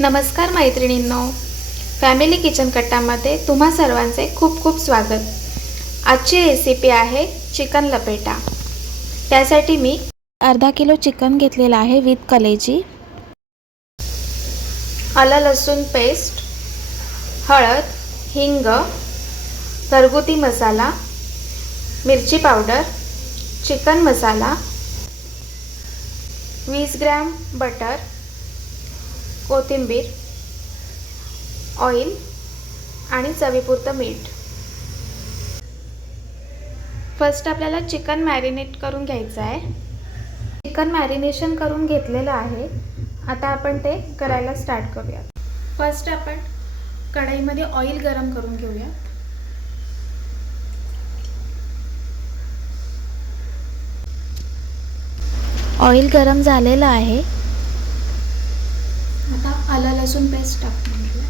नमस्कार मैत्रिणींनो, family kitchen कट्टामध्ये तुम्हा सर्वांचे खूप खूप स्वागत. आजची रेसिपी आहे चिकन लपेटा. त्यासाठी मी अर्धा किलो चिकन घेतलेला आहे विथ कलेजी, आलं लसूण पेस्ट, हळद, हिंग, घरगुती मसाला, मिरची पावडर, चिकन मसाला, 20 ग्रॅम बटर, कोथिंबीर, ऑइल आणि चवीपुरतं मीठ. फर्स्ट आपल्याला चिकन मॅरिनेट करून घ्यायचं आहे. चिकन मॅरिनेशन करून घेतलेलं आहे. आता आपण ते करायला स्टार्ट करूया. फर्स्ट आपण कढईमध्ये ऑइल गरम करून घेऊया. ऑइल गरम झालेलं आहे. आता आलं लसूण पेस्ट टाकून घेऊया.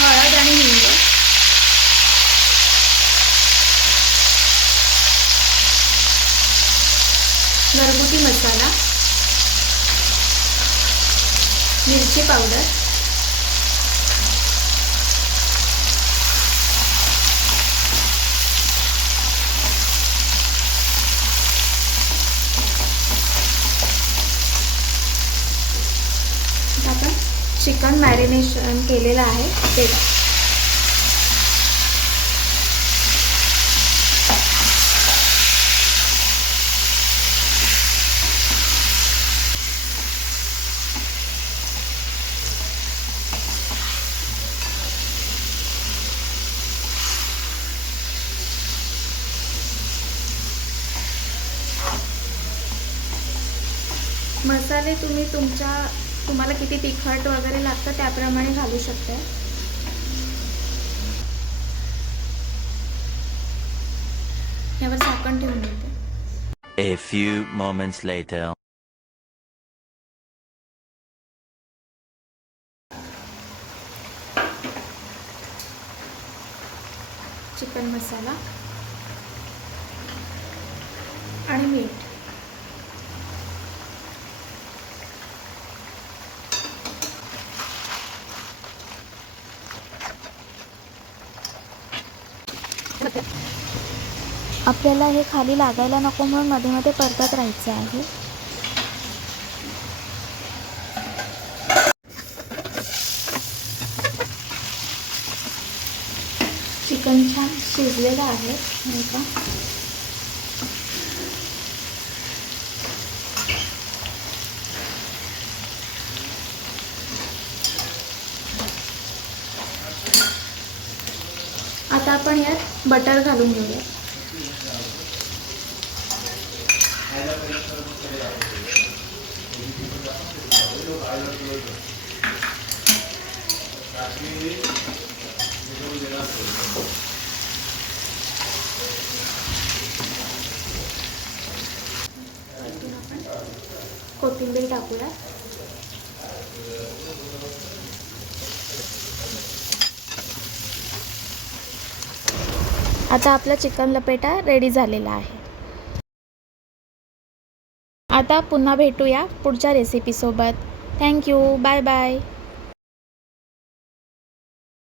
हळद आणि हिंग, घरगुती मसाला, मिरची पावडर, आपण चिकन मॅरिनेशन केलेलं आहे ते मसाले तुम्हाला किती तिखट वगैरे लागतं त्याप्रमाणे घालू शकता. यावर झाकण ठेवून देते. A few moments later. Chicken masala आणि मीठ. आपल्याला हे खाली लागायला नको म्हणून मध्ये मध्ये परतत राहायचं आहे. चिकन छान शिजलेलं आहे. आता आपण यात बटर घालून घेऊया. कोथिंबीर टाकूया. आता आपला चिकन लपेटा रेडी झालेला आहे. आता पुन्हा भेटूया पुढच्या रेसिपीसोबत. थँक्यू. Bye bye.